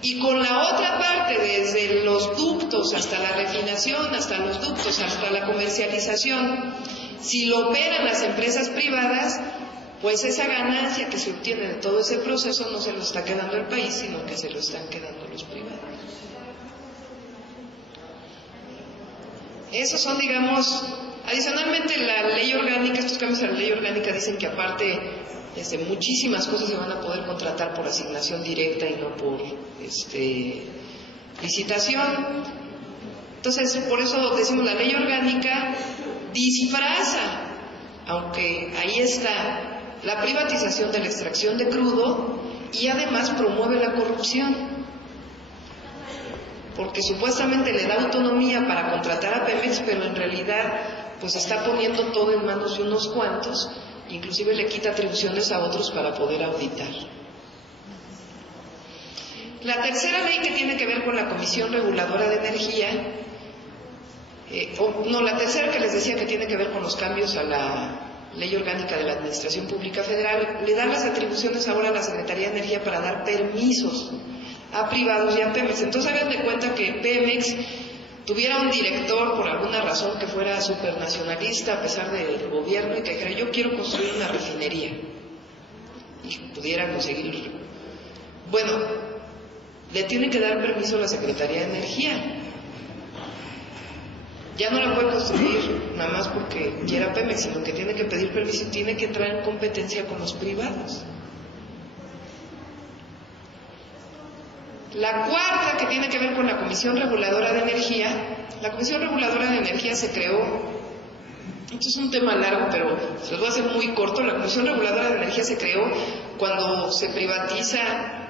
Y con la otra parte, desde los ductos hasta la refinación, hasta los ductos, hasta la comercialización, si lo operan las empresas privadas, pues esa ganancia que se obtiene de todo ese proceso no se lo está quedando el país, sino que se lo están quedando los privados. Esos son, digamos, adicionalmente la ley orgánica, estos cambios a la ley orgánica dicen que aparte muchísimas cosas se van a poder contratar por asignación directa y no por licitación. Entonces, por eso decimos la ley orgánica disfraza, aunque ahí está la privatización de la extracción de crudo y además promueve la corrupción, porque supuestamente le da autonomía para contratar a Pemex, pero en realidad pues está poniendo todo en manos de unos cuantos, inclusive le quita atribuciones a otros para poder auditar. La tercera ley que tiene que ver con la Comisión Reguladora de Energía, la tercera que les decía que tiene que ver con los cambios a la Ley Orgánica de la Administración Pública Federal, le dan las atribuciones ahora a la Secretaría de Energía para dar permisos a privados y a Pemex. Entonces hagan de cuenta que Pemex tuviera un director por alguna razón que fuera supernacionalista a pesar del gobierno y que dijera yo quiero construir una refinería y pudiera conseguir, bueno, le tiene que dar permiso a la Secretaría de Energía. Ya no la puede construir nada más porque quiera Pemex, sino que tiene que pedir permiso y tiene que entrar en competencia con los privados. La cuarta, que tiene que ver con la Comisión Reguladora de Energía. La Comisión Reguladora de Energía se creó, esto es un tema largo, pero se los voy a hacer muy corto. La Comisión Reguladora de Energía se creó cuando se privatiza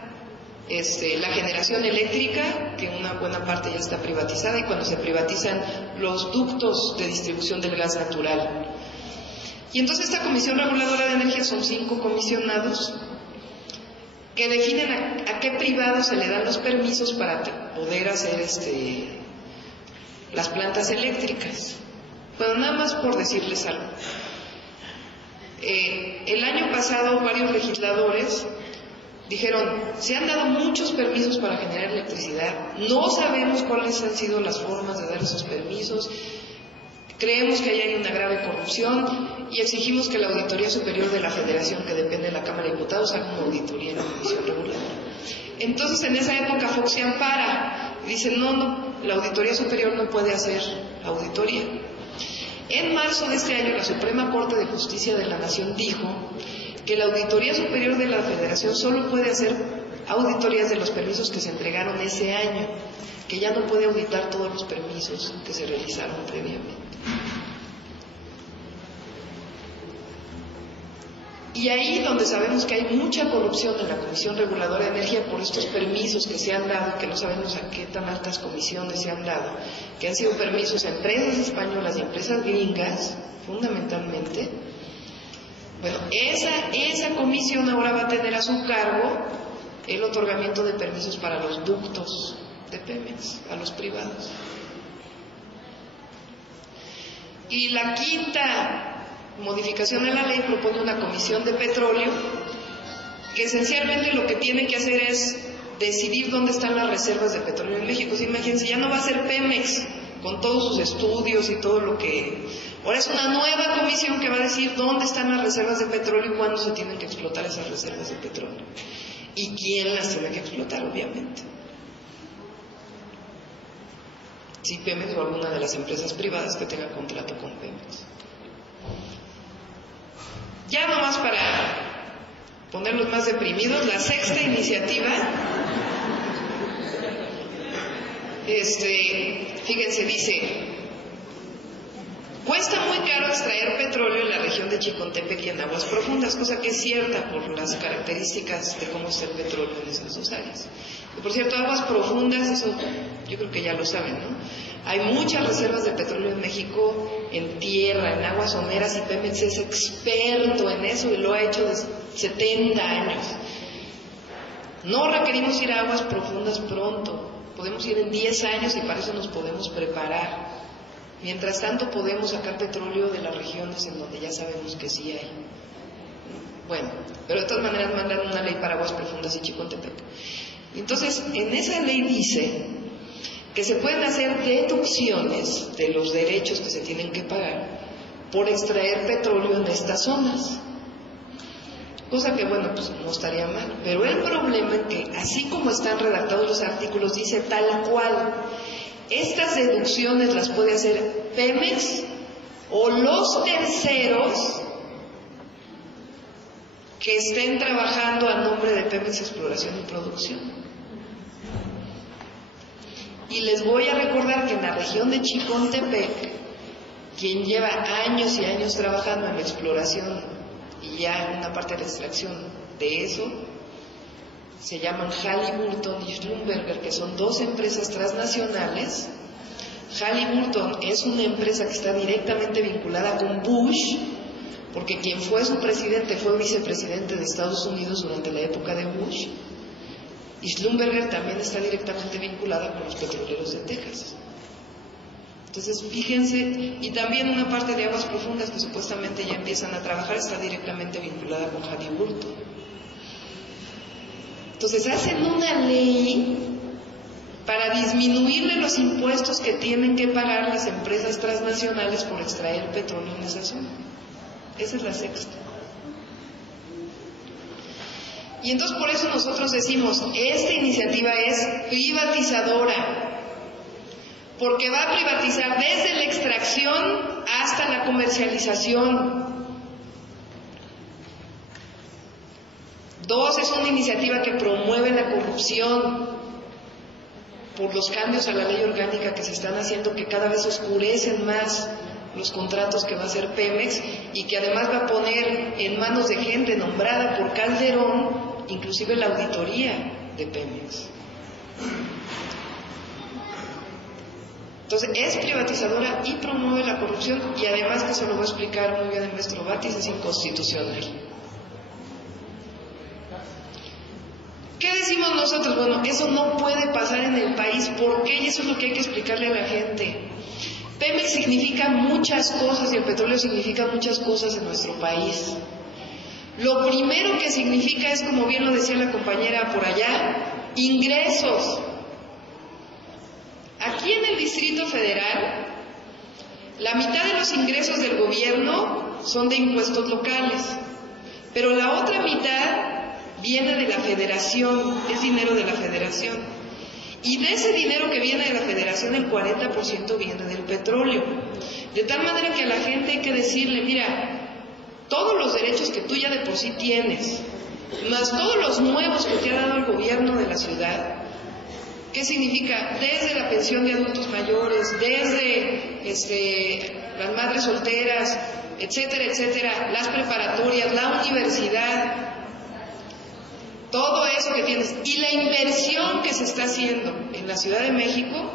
la generación eléctrica, que una buena parte ya está privatizada, y cuando se privatizan los ductos de distribución del gas natural. Y entonces esta Comisión Reguladora de Energía son 5 comisionados que definen a qué privados se le dan los permisos para poder hacer las plantas eléctricas. Bueno, nada más por decirles algo. El año pasado varios legisladores dijeron, se han dado muchos permisos para generar electricidad, no sabemos cuáles han sido las formas de dar esos permisos, creemos que ahí hay una grave corrupción y exigimos que la Auditoría Superior de la Federación, que depende de la Cámara de Diputados, haga una auditoría en la Comisión Reguladora. Entonces en esa época Fox se ampara y dice, no, la Auditoría Superior no puede hacer auditoría. En marzo de este año la Suprema Corte de Justicia de la Nación dijo que la Auditoría Superior de la Federación solo puede hacer auditorías de los permisos que se entregaron ese año, que ya no puede auditar todos los permisos que se realizaron previamente. Y ahí donde sabemos que hay mucha corrupción en la Comisión Reguladora de Energía por estos permisos que se han dado, que no sabemos a qué tan altas comisiones se han dado, que han sido permisos a empresas españolas y empresas gringas, fundamentalmente. Bueno, esa comisión ahora va a tener a su cargo el otorgamiento de permisos para los ductos de Pemex a los privados. Y la quinta modificación a la ley propone una comisión de petróleo que esencialmente lo que tiene que hacer es decidir dónde están las reservas de petróleo en México. Imagínense, ya no va a ser Pemex con todos sus estudios y todo lo que... Ahora es una nueva comisión que va a decir dónde están las reservas de petróleo y cuándo se tienen que explotar esas reservas de petróleo. Y quién las tiene que explotar, obviamente. Si Pemex o alguna de las empresas privadas que tenga contrato con Pemex. Ya nomás para ponerlos más deprimidos, la sexta iniciativa, fíjense, dice... Cuesta muy caro extraer petróleo en la región de Chicontepec y en aguas profundas, cosa que es cierta por las características de cómo está el petróleo en esas dos áreas. Y por cierto, aguas profundas, eso yo creo que ya lo saben, ¿no? Hay muchas reservas de petróleo en México, en tierra, en aguas someras, y Pemex es experto en eso y lo ha hecho desde 70 años. No requerimos ir a aguas profundas pronto, podemos ir en 10 años y para eso nos podemos preparar. Mientras tanto podemos sacar petróleo de las regiones en donde ya sabemos que sí hay. Bueno, pero de todas maneras mandan una ley para aguas profundas y Chicontepec. Entonces, en esa ley dice que se pueden hacer deducciones de los derechos que se tienen que pagar por extraer petróleo en estas zonas. Cosa que, bueno, pues no estaría mal. Pero el problema es que, así como están redactados los artículos, dice tal cual. Estas deducciones las puede hacer Pemex o los terceros que estén trabajando a nombre de Pemex Exploración y Producción. Y les voy a recordar que en la región de Chicontepec, quien lleva años y años trabajando en la exploración y ya en una parte de la extracción de eso, se llaman Halliburton y Schlumberger, que son dos empresas transnacionales. Halliburton es una empresa que está directamente vinculada con Bush, porque quien fue su presidente fue vicepresidente de Estados Unidos durante la época de Bush, y Schlumberger también está directamente vinculada con los petroleros de Texas. Entonces, fíjense, y también una parte de aguas profundas que supuestamente ya empiezan a trabajar está directamente vinculada con Halliburton. Entonces hacen una ley para disminuirle los impuestos que tienen que pagar las empresas transnacionales por extraer petróleo en esa zona. Esa es la sexta. Y entonces por eso nosotros decimos, esta iniciativa es privatizadora, porque va a privatizar desde la extracción hasta la comercialización. 2, es una iniciativa que promueve la corrupción por los cambios a la ley orgánica que se están haciendo, que cada vez oscurecen más los contratos que va a hacer Pemex y que además va a poner en manos de gente nombrada por Calderón, inclusive la auditoría de Pemex. Entonces es privatizadora y promueve la corrupción, y además, que se lo va a explicar muy bien el maestro Batis, es inconstitucional. ¿Qué decimos nosotros? Bueno, eso no puede pasar en el país. ¿Por qué? Y eso es lo que hay que explicarle a la gente. Pemex significa muchas cosas y el petróleo significa muchas cosas en nuestro país. Lo primero que significa es, como bien lo decía la compañera por allá, ingresos. Aquí en el Distrito Federal, la mitad de los ingresos del gobierno son de impuestos locales, pero la otra mitad viene de la federación, es dinero de la federación. Y de ese dinero que viene de la federación, el 40% viene del petróleo. De tal manera que a la gente hay que decirle, mira, todos los derechos que tú ya de por sí tienes, más todos los nuevos que te ha dado el gobierno de la ciudad, ¿qué significa? Desde la pensión de adultos mayores, desde las madres solteras, etcétera, etcétera, las preparatorias, la universidad, todo eso que tienes, y la inversión que se está haciendo en la Ciudad de México,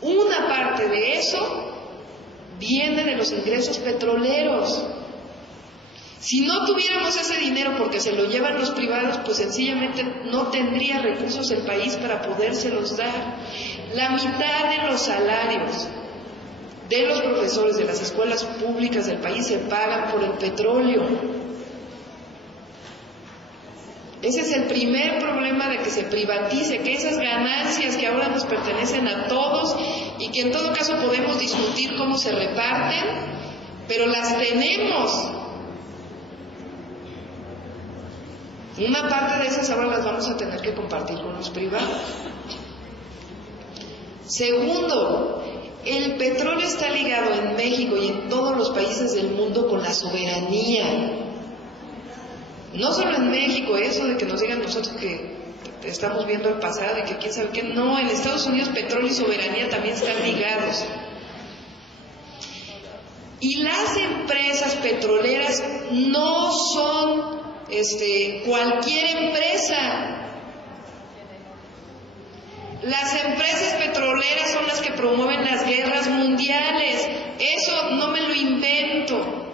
una parte de eso viene de los ingresos petroleros. Si no tuviéramos ese dinero porque se lo llevan los privados, pues sencillamente no tendría recursos el país para podérselos dar. La mitad de los salarios de los profesores de las escuelas públicas del país se pagan por el petróleo. Ese es el primer problema de que se privatice, que esas ganancias que ahora nos pertenecen a todos y que en todo caso podemos discutir cómo se reparten, pero las tenemos. Una parte de esas ahora las vamos a tener que compartir con los privados. Segundo, el petróleo está ligado en México y en todos los países del mundo con la soberanía. No solo en México, eso de que nos digan nosotros que estamos viendo el pasado y que quién sabe qué, no, en Estados Unidos petróleo y soberanía también están ligados. Y las empresas petroleras no son cualquier empresa. Las empresas petroleras son las que promueven las guerras mundiales. Eso no me lo invento.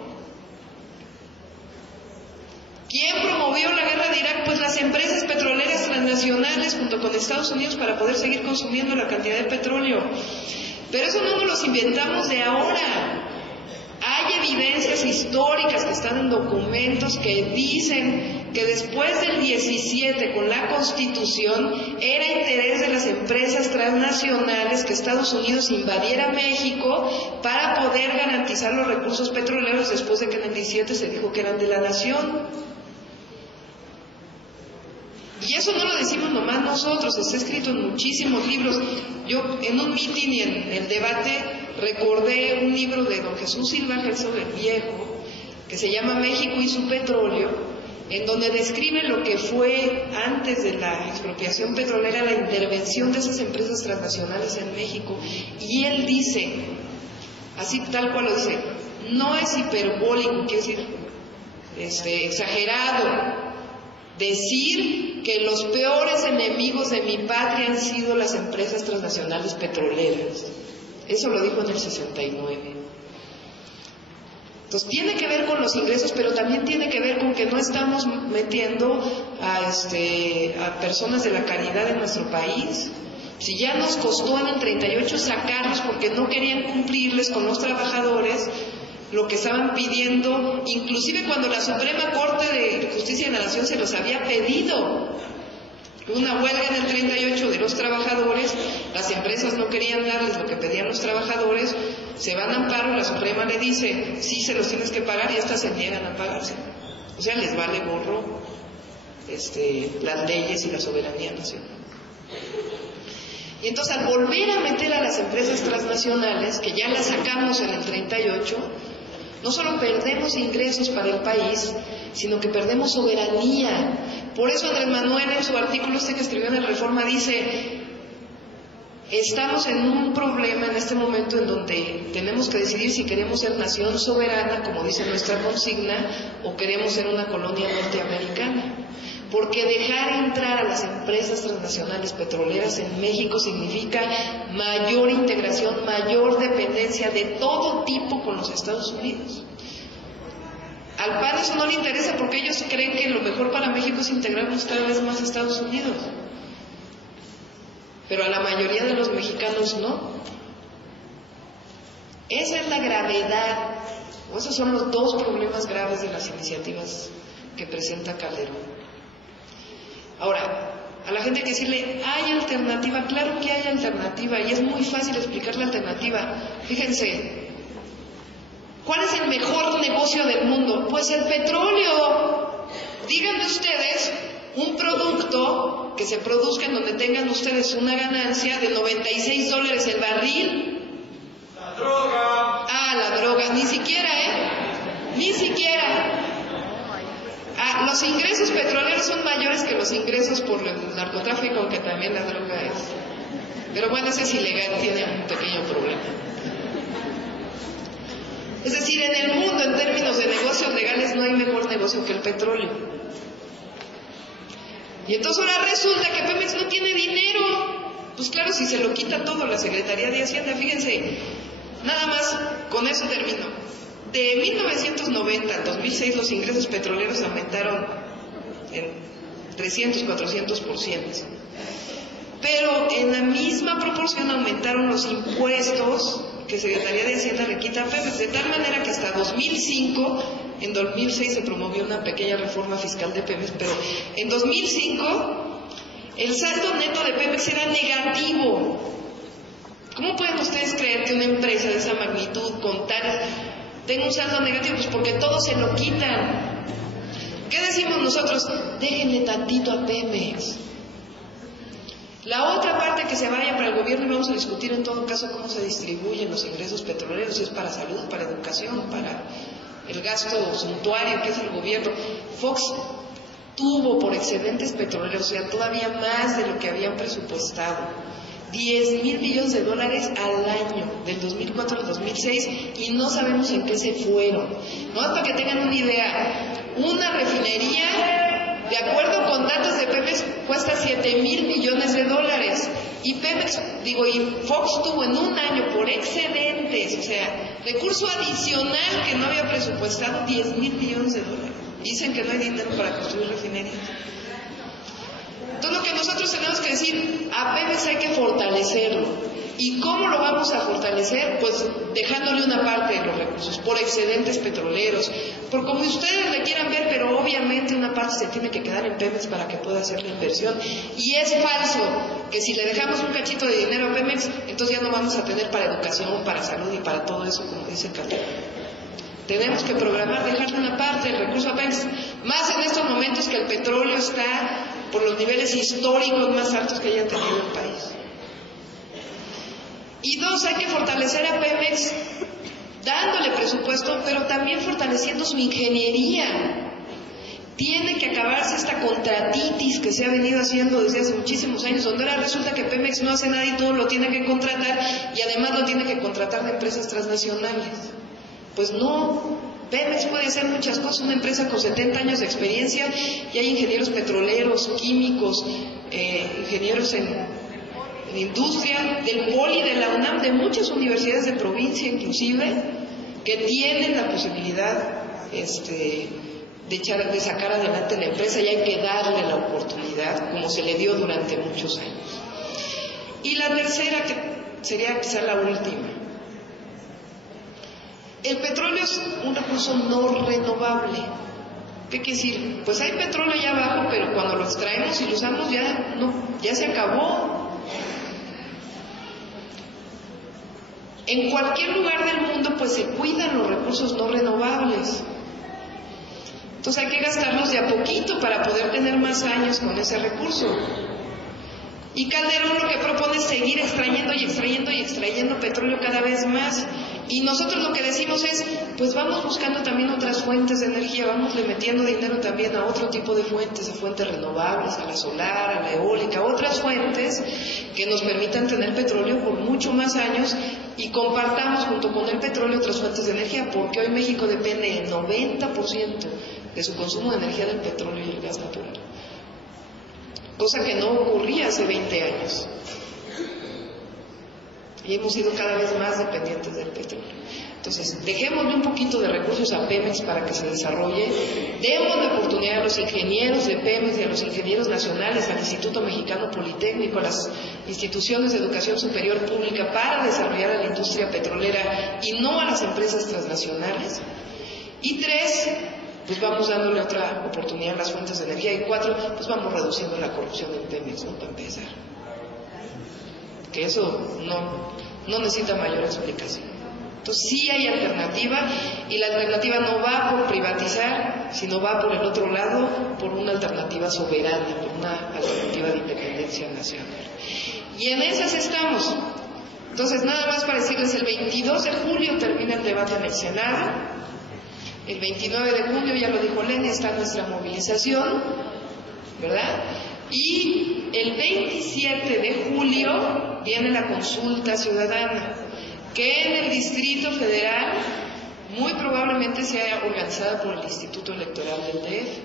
¿Quién promovió la guerra de Irak? Pues las empresas petroleras transnacionales junto con Estados Unidos para poder seguir consumiendo la cantidad de petróleo. Pero eso no nos los inventamos de ahora. Hay evidencias históricas que están en documentos que dicen que después del 17, con la Constitución, era interés de las empresas transnacionales que Estados Unidos invadiera México para poder garantizar los recursos petroleros, después de que en el 17 se dijo que eran de la nación. Y eso no lo decimos nomás nosotros, está escrito en muchísimos libros. Yo en un meeting y en el debate recordé un libro de don Jesús Silva Herzog el Viejo, que se llama México y su petróleo, en donde describe lo que fue antes de la expropiación petrolera, la intervención de esas empresas transnacionales en México. Y él dice, así tal cual lo dice, no es hiperbólico, quiere decir exagerado, decir que los peores enemigos de mi patria han sido las empresas transnacionales petroleras. Eso lo dijo en el 69. Entonces tiene que ver con los ingresos, pero también tiene que ver con que no estamos metiendo a personas de la caridad en nuestro país. Si ya nos costó en el 38 sacarlos porque no querían cumplirles con los trabajadores lo que estaban pidiendo, inclusive cuando la Suprema Corte de Justicia de la Nación se los había pedido. Una huelga en el 38 de los trabajadores, las empresas no querían darles lo que pedían los trabajadores, se van a amparo, la Suprema le dice, sí se los tienes que pagar, y estas se niegan a pagarse. O sea, les vale gorro las leyes y la soberanía nacional. Y entonces, al volver a meter a las empresas transnacionales, que ya las sacamos en el 38, no solo perdemos ingresos para el país, sino que perdemos soberanía. Por eso Andrés Manuel, en su artículo que escribió en el Reforma, dice: estamos en un problema en este momento en donde tenemos que decidir si queremos ser nación soberana, como dice nuestra consigna, o queremos ser una colonia norteamericana. Porque dejar entrar a las empresas transnacionales petroleras en México significa mayor integración, mayor dependencia de todo tipo con los Estados Unidos. Al PAN eso no le interesa porque ellos creen que lo mejor para México es integrarnos cada vez más a Estados Unidos. Pero a la mayoría de los mexicanos no. Esa es la gravedad, o esos son los dos problemas graves de las iniciativas que presenta Calderón. Ahora, a la gente hay que decirle, ¿hay alternativa? Claro que hay alternativa, y es muy fácil explicar la alternativa. Fíjense, ¿cuál es el mejor negocio del mundo? Pues el petróleo. Díganme ustedes un producto que se produzca en donde tengan ustedes una ganancia de $96 el barril. La droga. Ah, la droga, ni siquiera, ni siquiera. Los ingresos petroleros son mayores que los ingresos por el narcotráfico, aunque también la droga es. Pero bueno, ese es ilegal, tiene un pequeño problema. Es decir, en el mundo, en términos de negocios legales, no hay mejor negocio que el petróleo. Y entonces ahora resulta que Pemex no tiene dinero. Pues claro, si se lo quita todo la Secretaría de Hacienda, fíjense, nada más, con eso termino. De 1990 al 2006 los ingresos petroleros aumentaron en 300, 400%. Pero en la misma proporción aumentaron los impuestos que Secretaría de Hacienda le quita a Pemex, de tal manera que hasta 2005, en 2006 se promovió una pequeña reforma fiscal de Pemex, pero en 2005 el saldo neto de Pemex era negativo. ¿Cómo pueden ustedes creer que una empresa de esa magnitud, con tal, tenga un saldo negativo? Pues porque todos se lo quitan. ¿Qué decimos nosotros? Déjenle tantito a Pemex. La otra parte que se vaya para el gobierno, y vamos a discutir en todo caso cómo se distribuyen los ingresos petroleros, si es para salud, para educación, para el gasto suntuario que es el gobierno. Fox tuvo por excedentes petroleros, o sea, todavía más de lo que habían presupuestado, $10,000 millones al año, del 2004 al 2006, y no sabemos en qué se fueron. No es para que tengan una idea, una refinería, de acuerdo con datos de Pemex, cuesta $7,000 millones, y Pemex, y Fox tuvo en un año por excedentes, o sea, recurso adicional que no había presupuestado, $10,000 millones. Dicen que no hay dinero para construir refinerías. Entonces lo que nosotros tenemos que decir, a Pemex hay que fortalecerlo. ¿Y cómo lo vamos a fortalecer? Pues dejándole una parte de los recursos, por excedentes petroleros, por como ustedes le quieran ver, pero obviamente una parte se tiene que quedar en Pemex para que pueda hacer la inversión. Y es falso que si le dejamos un cachito de dinero a Pemex, entonces ya no vamos a tener para educación, para salud y para todo eso, como dice Calderón. Tenemos que programar, dejarle una parte del recurso a Pemex, más en estos momentos que el petróleo está por los niveles históricos más altos que haya tenido el país. Y dos, hay que fortalecer a Pemex dándole presupuesto, pero también fortaleciendo su ingeniería. Tiene que acabarse esta contratitis que se ha venido haciendo desde hace muchísimos años, donde ahora resulta que Pemex no hace nada y todo lo tiene que contratar, y además lo tiene que contratar de empresas transnacionales. Pues no, Pemex puede hacer muchas cosas, una empresa con 70 años de experiencia, y hay ingenieros petroleros, químicos, ingenieros en industria, del POLI, de la UNAM, de muchas universidades de provincia inclusive, que tienen la posibilidad de sacar adelante la empresa, y hay que darle la oportunidad, como se le dio durante muchos años. Y la tercera, que sería quizá la última, el petróleo es un recurso no renovable. ¿Qué quiere decir? Pues hay petróleo allá abajo, pero cuando lo extraemos y lo usamos ya se acabó. En cualquier lugar del mundo pues se cuidan los recursos no renovables. Entonces hay que gastarlos de a poquito para poder tener más años con ese recurso. Y Calderón lo que propone es seguir extrayendo y extrayendo y extrayendo petróleo cada vez más. Y nosotros lo que decimos es, pues vamos buscando también otras fuentes de energía, vamos metiendo dinero también a otro tipo de fuentes, a fuentes renovables, a la solar, a la eólica, a otras fuentes que nos permitan tener petróleo por mucho más años y compartamos junto con el petróleo otras fuentes de energía, porque hoy México depende el 90% de su consumo de energía del petróleo y el gas natural. Cosa que no ocurría hace 20 años. Y hemos sido cada vez más dependientes del petróleo. Entonces, dejémosle un poquito de recursos a Pemex para que se desarrolle, démosle oportunidad a los ingenieros de Pemex y a los ingenieros nacionales, al Instituto Mexicano Politécnico, a las instituciones de educación superior pública para desarrollar a la industria petrolera y no a las empresas transnacionales. Y 3, pues vamos dándole otra oportunidad a las fuentes de energía. Y 4, pues vamos reduciendo la corrupción en Pemex, ¿no? Para empezar. Que eso no necesita mayor explicación. Entonces sí hay alternativa, y la alternativa no va por privatizar, sino va por el otro lado, por una alternativa soberana, por una alternativa de independencia nacional. Y en esas estamos. Entonces nada más para decirles, el 22 de julio termina el debate en el Senado, el 29 de junio, ya lo dijo Lenia, está nuestra movilización, ¿verdad? Y el 27 de julio viene la consulta ciudadana, que en el Distrito Federal muy probablemente sea organizada por el Instituto Electoral del DF.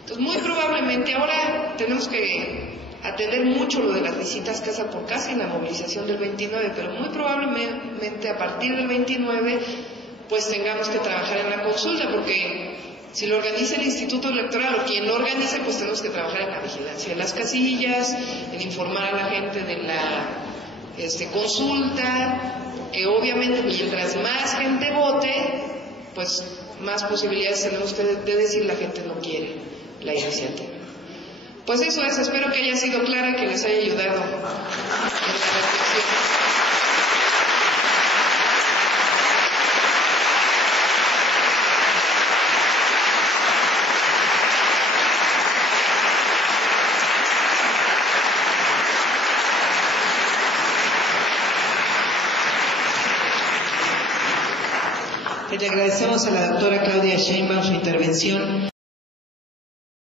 Entonces, muy probablemente, ahora tenemos que atender mucho lo de las visitas casa por casa y la movilización del 29, pero muy probablemente a partir del 29, pues tengamos que trabajar en la consulta, porque si lo organiza el Instituto Electoral o quien lo organice, pues tenemos que trabajar en la vigilancia de las casillas, en informar a la gente de la consulta, que obviamente mientras más gente vote, pues más posibilidades tenemos de decir la gente no quiere la iniciativa. Pues eso es, espero que haya sido clara y que les haya ayudado en la reflexión. Le agradecemos a la doctora Claudia Sheinbaum su intervención.